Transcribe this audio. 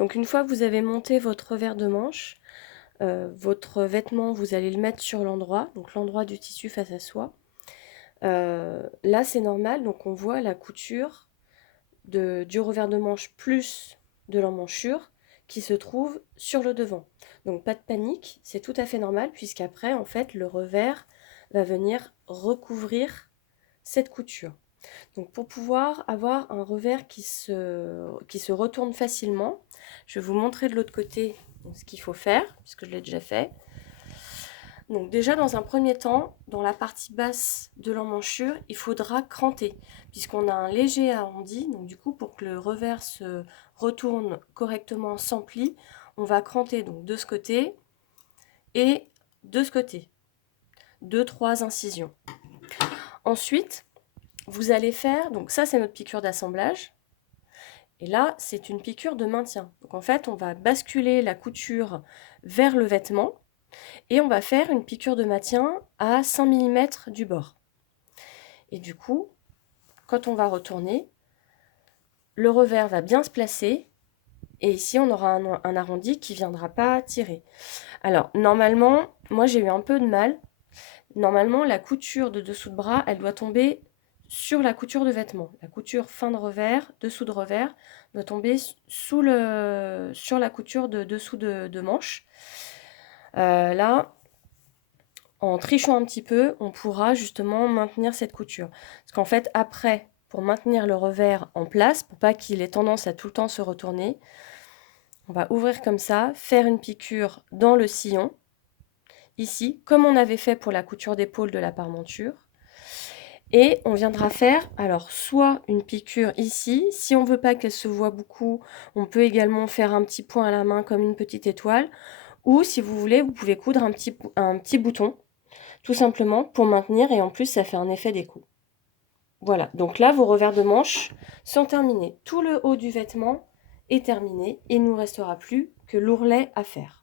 Donc une fois que vous avez monté votre revers de manche, votre vêtement, vous allez le mettre sur l'endroit, donc l'endroit du tissu face à soi. Là, c'est normal, donc on voit la couture du revers de manche plus de l'emmanchure qui se trouve sur le devant. Donc pas de panique, c'est tout à fait normal puisqu'après, en fait, le revers va venir recouvrir cette couture. Donc pour pouvoir avoir un revers qui se retourne facilement, je vais vous montrer de l'autre côté ce qu'il faut faire, puisque je l'ai déjà fait. Donc déjà dans un premier temps, dans la partie basse de l'emmanchure, il faudra cranter, puisqu'on a un léger arrondi, donc du coup pour que le revers se retourne correctement sans pli, on va cranter donc de ce côté et de ce côté, 2-3 incisions. Ensuite, vous allez faire, donc ça c'est notre piqûre d'assemblage, et là c'est une piqûre de maintien. Donc en fait on va basculer la couture vers le vêtement, et on va faire une piqûre de maintien à 5 mm du bord. Et du coup, quand on va retourner, le revers va bien se placer, et ici on aura un arrondi qui ne viendra pas tirer. Alors normalement, moi j'ai eu un peu de mal. Normalement la couture de dessous de bras, elle doit tomber sur la couture de vêtement. La couture fin de revers, dessous de revers, doit tomber sur la couture de dessous de manche. Là, en trichant un petit peu, on pourra justement maintenir cette couture. Parce qu'en fait, après, pour maintenir le revers en place, pour pas qu'il ait tendance à tout le temps se retourner, on va ouvrir comme ça, faire une piqûre dans le sillon, ici, comme on avait fait pour la couture d'épaule de la parmenture. Et on viendra faire, alors, soit une piqûre ici, si on veut pas qu'elle se voit beaucoup, on peut également faire un petit point à la main comme une petite étoile, ou si vous voulez, vous pouvez coudre un petit bouton, tout simplement pour maintenir, et en plus ça fait un effet d'écou. Voilà, donc là vos revers de manche sont terminés. Tout le haut du vêtement est terminé, et il ne nous restera plus que l'ourlet à faire.